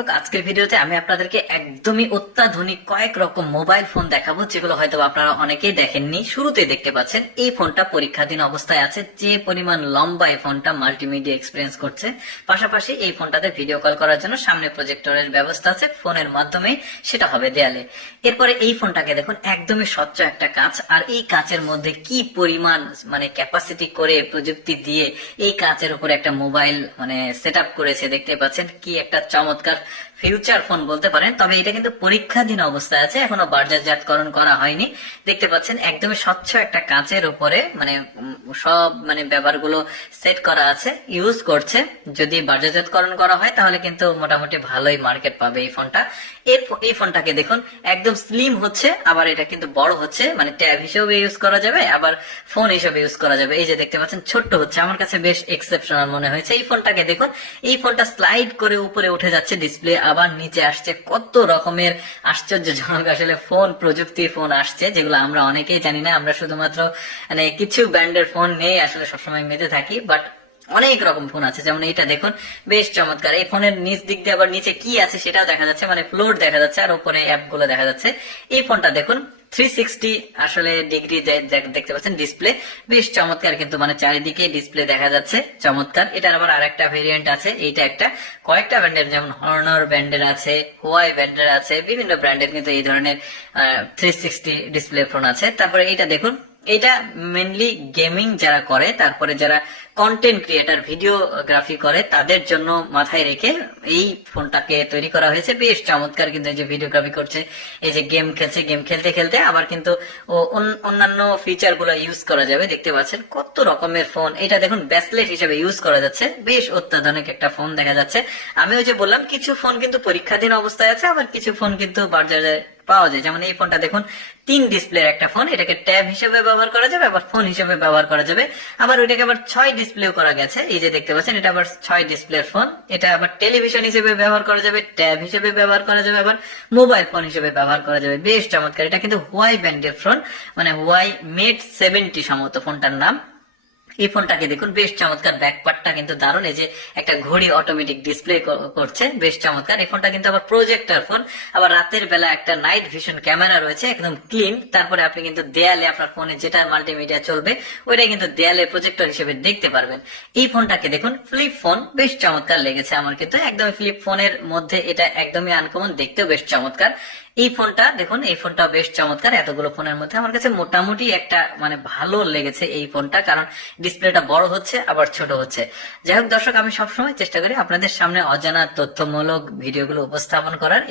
আজকের ভিডিওতে আমি আপনাদেরকে একদমই অত্যাধুনিক কয়েক রকম মোবাইল ফোন দেখাবো, যেগুলো হয়তো আপনারা অনেকেই দেখেননি। শুরুতেই দেখতে পাচ্ছেন, এই ফোনটা পরীক্ষাধীন অবস্থায় আছে, যে পরিমাণ লম্বা এই ফোনটা মাল্টিমিডিয়া এক্সপিরিয়েন্স করছে। পাশাপাশি এই ফোনটাতে ভিডিও কল করার জন্য সামনে প্রজেক্টরের ব্যবস্থা আছে, ফোনের মাধ্যমে সেটা হবে দেয়ালে। এরপরে এই ফোনটাকে দেখুন, একদমই স্বচ্ছ একটা কাঁচ, আর এই কাঁচের মধ্যে কি পরিমাণ মানে ক্যাপাসিটি করে, প্রযুক্তি দিয়ে এই কাঁচের উপর একটা মোবাইল মানে সেট করেছে, দেখতে পাচ্ছেন, কি একটা চমৎকার ফিউচার ফোন বলতে পারেন। তবে এটা কিন্তু পরীক্ষাধীন অবস্থায় আছে। এখনও বাজারজাতকরণ করা হয়নি। দেখতে পাচ্ছেন, একদমই স্বচ্ছ একটা কাঁচের উপরে মানে সব মানে ব্যবহারগুলো সেট করা আছে। ইউজ করছে। যদি বাজারজাতকরণ করা হয়, তাহলে কিন্তু মোটামুটি ভালোই মার্কেট পাবে এই ফোনটা এই ফোনটাকে দেখুন, একদম স্লিম হচ্ছে, আবার এটা কিন্তু বড় হচ্ছে। মানে ট্যাব হিসেবে ইউজ করা যাবে, আবার ফোন হিসেবে ইউজ করা যাবে। এই যে দেখতে পাচ্ছেন, ছোট্ট হচ্ছে। আমার কাছে বেশ এক্সেপশনাল মনে হয়েছে। এই ফোনটাকে দেখুন, এই ফোনটা স্লাইড করে উপরে উঠে যাচ্ছে ডিসপ্লে আবার নিচে আসছে। কত রকমের আশ্চর্যজনক আসলে ফোন, প্রযুক্তির ফোন আসছে, যেগুলো আমরা অনেকেই জানি না। আমরা শুধুমাত্র মানে কিছু ব্র্যান্ডের ফোন নেই আসলে সবসময় মেতে থাকি, বাট অনেক রকম ফোন আছে। যেমন এটা দেখুন, বেশ চমৎকার। এই ফোনের নিচ দিক দিয়ে আবার নিচে কি আছে সেটাও দেখা যাচ্ছে মানে ফ্লোর দেখা যাচ্ছে, আর উপরে অ্যাপগুলো দেখা যাচ্ছে। এই ফোনটা দেখুন থ্রি সিক্সটি আসলে ডিগ্রি দেখতে পাচ্ছেন ডিসপ্লে বেশ চমৎকার কিন্তু মানে চারিদিকে ডিসপ্লে দেখা যাচ্ছে, চমৎকার। এটার আবার আরেকটা ভেরিয়েন্ট আছে, এইটা একটা। কয়েকটা ব্র্যান্ডের, যেমন হর্নর ব্র্যান্ডের আছে হোয়াই ব্র্যান্ডের আছে, বিভিন্ন ব্র্যান্ডের কিন্তু এই ধরনের থ্রি সিক্সটি ডিসপ্লে ফোন আছে। তারপরে এইটা দেখুন এটা মেনলি গেমিং যারা করে, তারপরে যারা কন্টেন্ট ক্রিয়েটার ভিডিওগ্রাফি করে, তাদের জন্য মাথায় রেখে এই ফোনটাকে তৈরি করা হয়েছে। বেশ চমৎকার কিন্তু এই যে ভিডিওগ্রাফি করছে, এই যে গেম খেলছে গেম খেলতে খেলতে আবার কিন্তু অন্যান্য ফিচারগুলো ইউজ করা যাবে, দেখতে পাচ্ছেন কত রকমের ফোন এটা দেখুন ব্যাসলেট হিসেবে ইউজ করা যাচ্ছে, বেশ অত্যাধুনিক একটা ফোন দেখা যাচ্ছে। আমি ওই যে বললাম, কিছু ফোন কিন্তু পরীক্ষাধীন অবস্থায় আছে, আবার কিছু ফোন কিন্তু বাজারে পাওয়া যায়। যেমন এই ফোনটা দেখুন, তিন ডিসপ্লের একটা ফোন এটাকে ট্যাব হিসেবে ব্যবহার করা যাবে, আবার ফোন হিসেবে ব্যবহার করা যাবে। আবার ওইটাকে আবার ছয় ডিসপ্লেও করা গেছে, এই যে দেখতে পাচ্ছেন, এটা আবার ছয় ডিসপ্লের ফোন এটা আবার টেলিভিশন হিসেবে ব্যবহার করা যাবে ট্যাব হিসেবে ব্যবহার করা যাবে, আবার মোবাইল ফোন হিসেবে ব্যবহার করা যাবে। বেশ চমৎকার, এটা কিন্তু হোয়াই ব্র্যান্ডের ফোন মানে হোয়াই মেট সেভেন্টি সম্ভবত ফোনটার নাম। এই ফোনটাকে দেখুন, বেশ চমৎকার ব্যাকপার্টটা কিন্তু দারুণ। এই যে একটা ঘড়ি অটোমেটিক ডিসপ্লে করছে, বেশ চমৎকার। এই ফোনটা কিন্তু আবার প্রজেক্টর ফোন আবার রাতের বেলা একটা নাইট ভিশন ক্যামেরা রয়েছে, একদম ক্লিন তারপরে আপনি কিন্তু দেয়ালে আপনার ফোনে যেটা মাল্টিমিডিয়া চলবে ওইটা কিন্তু দেয়ালে প্রজেক্টর হিসেবে দেখতে পারবেন। এই ফোনটাকে দেখুন ফ্লিপ ফোন বেশ চমৎকার লেগেছে আমার কিন্তু। একদম ফ্লিপ ফোনের মধ্যে এটা একদমই আনকমন দেখতেও বেশ চমৎকার। এই ফোনটা, দেখুন, এই ফোনটা বেশ চমৎকার। এতগুলো ফোনের মধ্যে আমার কাছে মোটামুটি একটা মানে ভালো লেগেছে এই ফোনটা, কারণ ডিসপ্লেটা বড় হচ্ছে, আবার ছোট হচ্ছে। যাই হোক, দর্শক, আমি সবসময় চেষ্টা করি আপনাদের সামনে অজানা তথ্যমূলক ভিডিওগুলো উপস্থাপন করার।